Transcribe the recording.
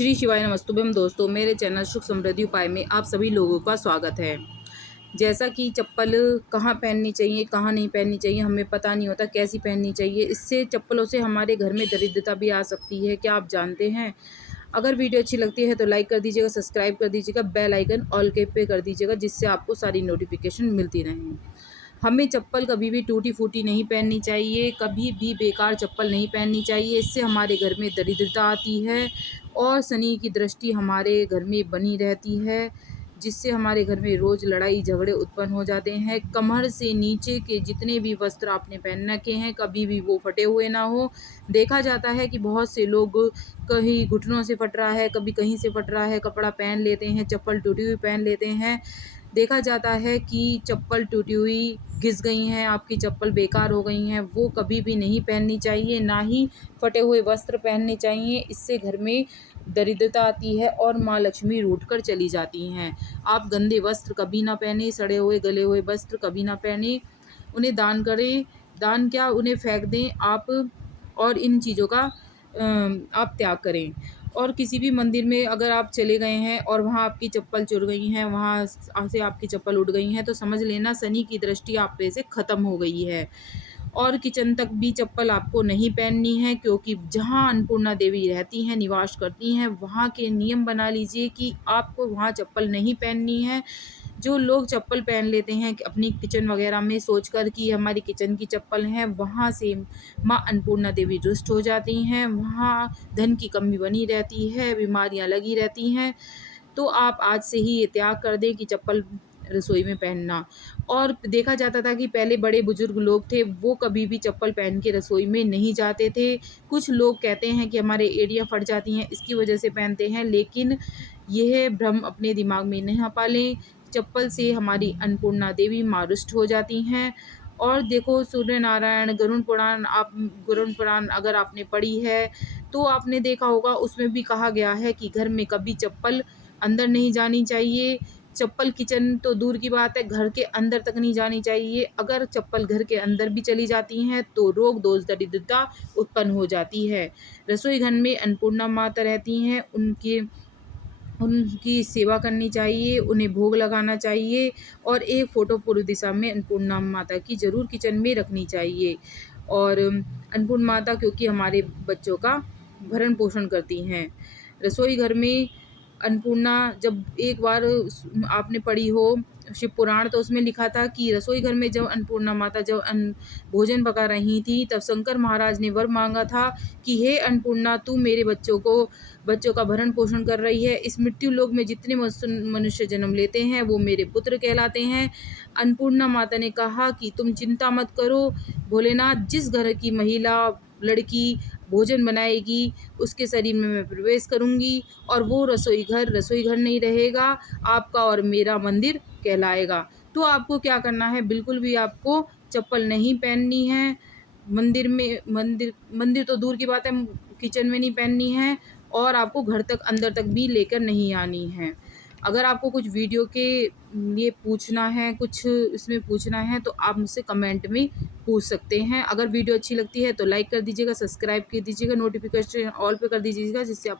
श्री शिवाय नमस्तुभ्यम दोस्तों, मेरे चैनल सुख समृद्धि उपाय में आप सभी लोगों का स्वागत है। जैसा कि चप्पल कहाँ पहननी चाहिए, कहाँ नहीं पहननी चाहिए, हमें पता नहीं होता कैसी पहननी चाहिए। इससे चप्पलों से हमारे घर में दरिद्रता भी आ सकती है, क्या आप जानते हैं? अगर वीडियो अच्छी लगती है तो लाइक कर दीजिएगा, सब्सक्राइब कर दीजिएगा, बेल आइकन ऑल के पे कर दीजिएगा, जिससे आपको सारी नोटिफिकेशन मिलती रहें। हमें चप्पल कभी भी टूटी फूटी नहीं पहननी चाहिए, कभी भी बेकार चप्पल नहीं पहननी चाहिए। इससे हमारे घर में दरिद्रता आती है और शनि की दृष्टि हमारे घर में बनी रहती है, जिससे हमारे घर में रोज़ लड़ाई झगड़े उत्पन्न हो जाते हैं। कमर से नीचे के जितने भी वस्त्र आपने पहन रखे हैं, कभी भी वो फटे हुए ना हो। देखा जाता है कि बहुत से लोग कहीं घुटनों से फट रहा है, कभी कहीं से फट रहा है, कपड़ा पहन लेते हैं, चप्पल टूटी हुई पहन लेते हैं। देखा जाता है कि चप्पल टूटी हुई घिस गई हैं, आपकी चप्पल बेकार हो गई हैं, वो कभी भी नहीं पहननी चाहिए, ना ही फटे हुए वस्त्र पहनने चाहिए। इससे घर में दरिद्रता आती है और माँ लक्ष्मी रूठ कर चली जाती हैं। आप गंदे वस्त्र कभी ना पहने, सड़े हुए गले हुए वस्त्र कभी ना पहने, उन्हें दान करें। दान क्या, उन्हें फेंक दें आप, और इन चीज़ों का आप त्याग करें। और किसी भी मंदिर में अगर आप चले गए हैं और वहाँ आपकी चप्पल चुर गई हैं, वहाँ से आपकी चप्पल उड़ गई हैं, तो समझ लेना शनि की दृष्टि आप पे से ख़त्म हो गई है। और किचन तक भी चप्पल आपको नहीं पहननी है, क्योंकि जहाँ अन्नपूर्णा देवी रहती हैं, निवास करती हैं, वहाँ के नियम बना लीजिए कि आपको वहाँ चप्पल नहीं पहननी है। जो लोग चप्पल पहन लेते हैं कि अपनी किचन वगैरह में सोचकर कि हमारी किचन की चप्पल है, वहाँ से माँ अन्नपूर्णा देवी रुष्ट हो जाती हैं, वहाँ धन की कमी बनी रहती है, बीमारियाँ लगी रहती हैं। तो आप आज से ही ये त्याग कर दें कि चप्पल रसोई में पहनना। और देखा जाता था कि पहले बड़े बुजुर्ग लोग थे, वो कभी भी चप्पल पहन के रसोई में नहीं जाते थे। कुछ लोग कहते हैं कि हमारे एड़ियाँ फट जाती हैं, इसकी वजह से पहनते हैं, लेकिन यह भ्रम अपने दिमाग में नहीं पालें। चप्पल से हमारी अन्नपूर्णा देवी माँ रुष्ट हो जाती हैं। और देखो, सूर्य नारायण गरुड़ पुराण अगर आपने पढ़ी है तो आपने देखा होगा, उसमें भी कहा गया है कि घर में कभी चप्पल अंदर नहीं जानी चाहिए। चप्पल किचन तो दूर की बात है, घर के अंदर तक नहीं जानी चाहिए। अगर चप्पल घर के अंदर भी चली जाती हैं तो रोग दोष दरिद्रता उत्पन्न हो जाती है। रसोई घर में अन्नपूर्णा माता रहती हैं, उनकी सेवा करनी चाहिए, उन्हें भोग लगाना चाहिए, और एक फ़ोटो पूर्व दिशा में अन्नपूर्णा माता की ज़रूर किचन में रखनी चाहिए। और अन्नपूर्णा माता क्योंकि हमारे बच्चों का भरण पोषण करती हैं। रसोई घर में अन्नपूर्णा, जब एक बार आपने पढ़ी हो शिव पुराण, तो उसमें लिखा था कि रसोई घर में जब अन्नपूर्णा माता जब भोजन पका रही थी, तब शंकर महाराज ने वर मांगा था कि हे अन्नपूर्णा, तू मेरे बच्चों का भरण पोषण कर रही है। इस मृत्यु लोक में जितने मनुष्य जन्म लेते हैं वो मेरे पुत्र कहलाते हैं। अन्नपूर्णा माता ने कहा कि तुम चिंता मत करो भोलेनाथ, जिस घर की महिला लड़की भोजन बनाएगी उसके शरीर में मैं प्रवेश करूंगी, और वो रसोई घर नहीं रहेगा, आपका और मेरा मंदिर कहलाएगा। तो आपको क्या करना है, बिल्कुल भी आपको चप्पल नहीं पहननी है। मंदिर तो दूर की बात है, किचन में नहीं पहननी है, और आपको घर तक अंदर तक भी लेकर नहीं आनी है। अगर आपको कुछ वीडियो के लिए पूछना है, कुछ इसमें पूछना है, तो आप मुझसे कमेंट में पूछ सकते हैं। अगर वीडियो अच्छी लगती है तो लाइक कर दीजिएगा, सब्सक्राइब कर दीजिएगा, नोटिफिकेशन ऑल पे कर दीजिएगा, जिससे आप